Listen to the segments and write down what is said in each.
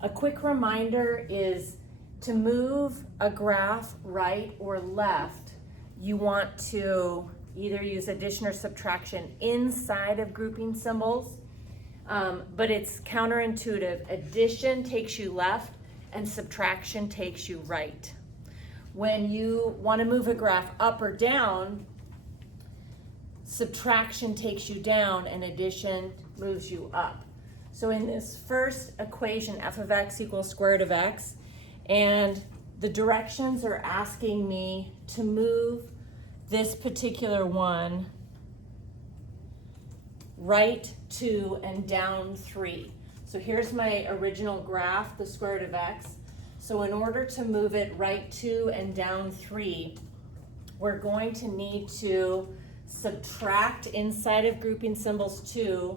A quick reminder is to move a graph right or left, you want to either use addition or subtraction inside of grouping symbols, but it's counterintuitive. Addition takes you left and subtraction takes you right. When you want to move a graph up or down, subtraction takes you down and addition moves you up. So in this first equation, f of x equals square root of x, and the directions are asking me to move this particular one right 2 and down 3. So here's my original graph, the square root of x. So in order to move it right 2 and down 3, we're going to need to subtract inside of grouping symbols 2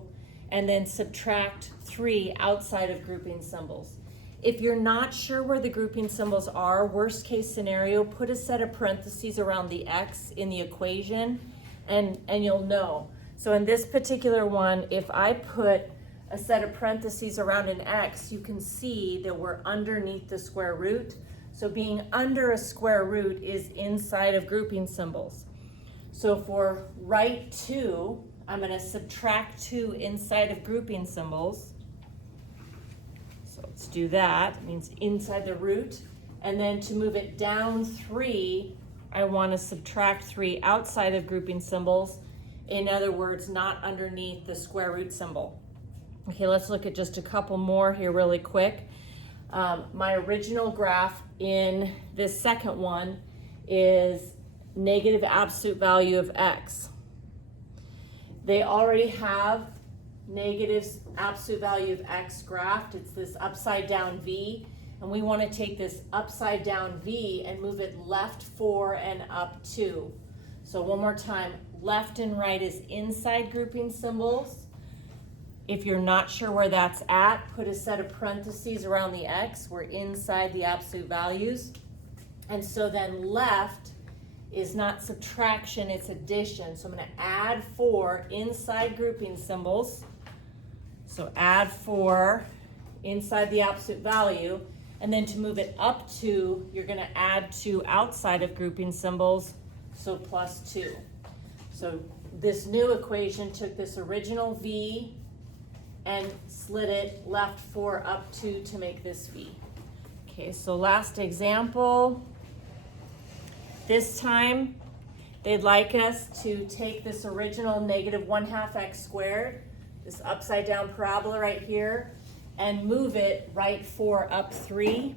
and then subtract 3 outside of grouping symbols. If you're not sure where the grouping symbols are, worst case scenario, put a set of parentheses around the x in the equation and you'll know. So in this particular one, if I put a set of parentheses around an x, you can see that we're underneath the square root. So being under a square root is inside of grouping symbols. So for right 2, I'm going to subtract 2 inside of grouping symbols. So let's do that. It means inside the root. And then to move it down 3, I want to subtract 3 outside of grouping symbols. In other words, not underneath the square root symbol. Okay, let's look at just a couple more here really quick. My original graph in this second one is negative absolute value of x. They already have negative absolute value of x graphed. It's this upside down V, and we want to take this upside down V and move it left 4 and up 2. So one more time, left and right is inside grouping symbols. If you're not sure where that's at, put a set of parentheses around the x. We're inside the absolute values. And so then left is not subtraction, it's addition. So I'm going to add 4 inside grouping symbols. So add 4 inside the absolute value. And then to move it up 2, you're going to add 2 outside of grouping symbols, so plus 2. So this new equation took this original V and slid it left 4 up 2 to make this V. Okay, so last example. This time, they'd like us to take this original negative 1/2 x squared, this upside down parabola right here, and move it right 4 up 3.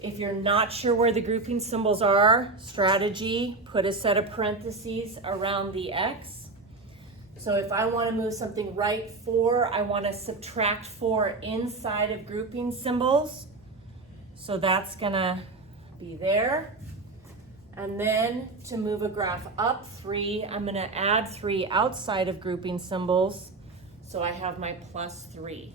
If you're not sure where the grouping symbols are, strategy, put a set of parentheses around the x. So if I want to move something right 4, I want to subtract 4 inside of grouping symbols. So that's going to be there. And then to move a graph up 3, I'm going to add 3 outside of grouping symbols. So I have my plus 3.